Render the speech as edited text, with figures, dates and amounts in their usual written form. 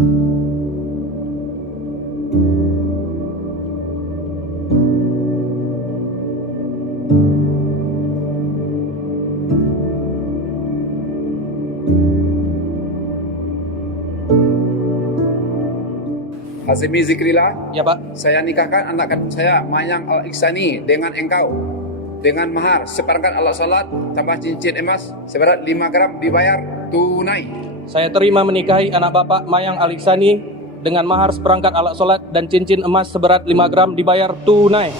Hazmi Zikrillah, Ya Pak. saya nikahkan anak kandung saya Mayang Al-Iksani dengan engkau dengan mahar seperangkat alat salat tambah cincin emas seberat 5 gram dibayar tunai. Saya terima menikahi anak Bapak Mayang Al-Iksani dengan mahar seperangkat alat sholat dan cincin emas seberat 5 gram dibayar tunai.